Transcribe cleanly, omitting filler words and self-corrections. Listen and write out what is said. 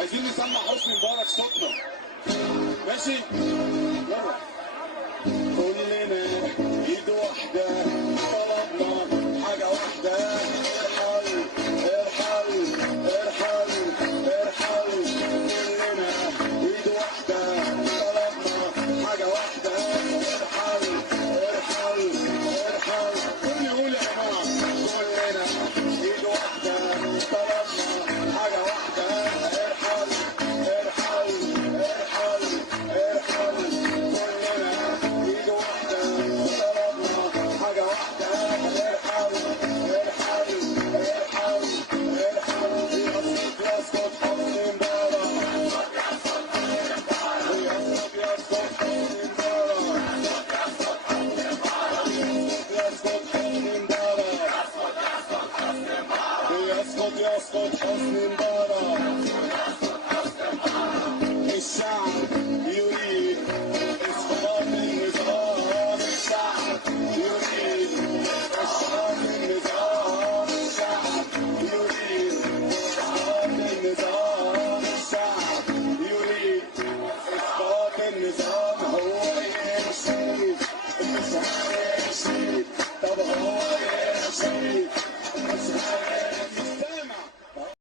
عايزين نسمع حسني مبارك صوتنا. ماشي؟ يلا. كلنا ايد واحدة طلبنا حاجة واحدة، ارحل ارحل ارحل ارحل. كلنا ايد واحدة طلبنا حاجة واحدة، ارحل ارحل ارحل. كل يقول يا جماعة كلنا ايد واحدة طلبنا حاجة واحدة، ارحل ارحل ارحل ارحل. كلنا ايد واحدة طلبنا حاجة واحدة، ارحل ارحل ارحل ارحل. يسقط حسني مبارك، يسقط حسني مبارك، يسقط حسني مبارك، يسقط حسني مبارك. الشعب